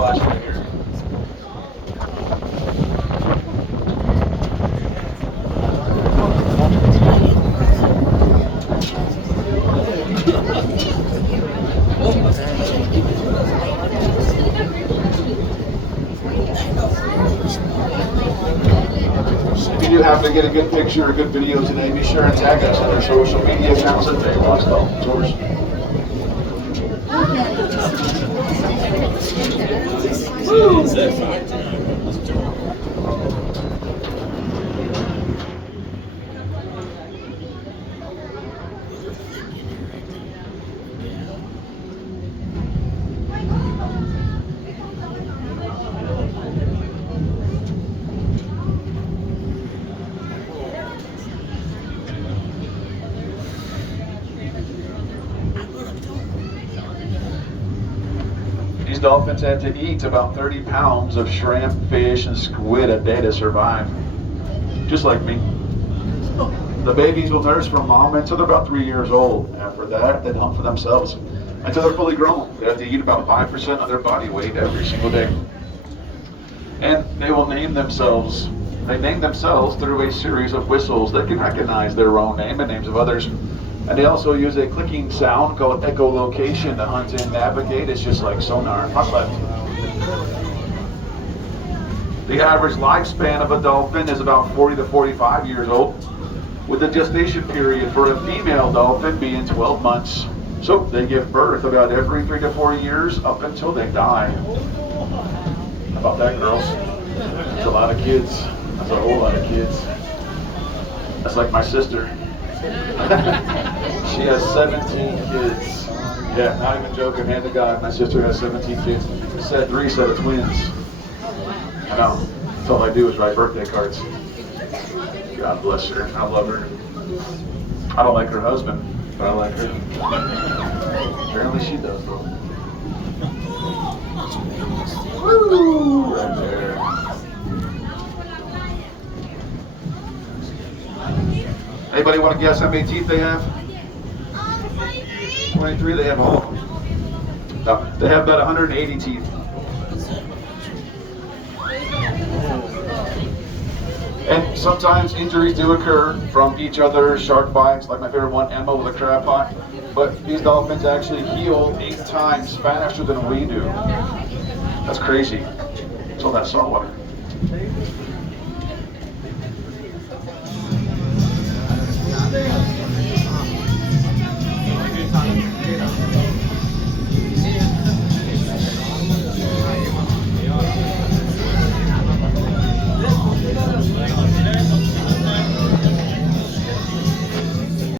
flash right here. If you do happen to get a good picture or a good video today, be sure and tag us on our social media accounts at Dolphin Tours. These dolphins had to eat about 30 pounds of shrimp, fish, and squid a day to survive. Just like me. The babies will nurse from mom until they're about 3 years old. After that, they hunt for themselves until they're fully grown. They have to eat about 5% of their body weight every single day. And they will name themselves. They name themselves through a series of whistles that can recognize their own name and names of others. And they also use a clicking sound called echolocation to hunt and navigate. It's just like sonar. Hot left. The average lifespan of a dolphin is about 40 to 45 years old, with the gestation period for a female dolphin being 12 months. So they give birth about every 3 to 4 years up until they die. How about that, girls? That's a lot of kids. That's a whole lot of kids. That's like my sister. She has 17 kids. Yeah, not even joking, hand to God. My sister has 17 kids. Said 3 set of twins. I know. That's all I do is write birthday cards. God bless her. I love her. I don't like her husband, but I like her. Apparently she does, though. Woo! Right there. Anybody want to guess how many teeth they have? 23. They have all of them. No, they have about 180 teeth. And sometimes injuries do occur from each other, shark bites, like my favorite one, Emma with a crab pot. But these dolphins actually heal 8 times faster than we do. That's crazy. It's all that salt water.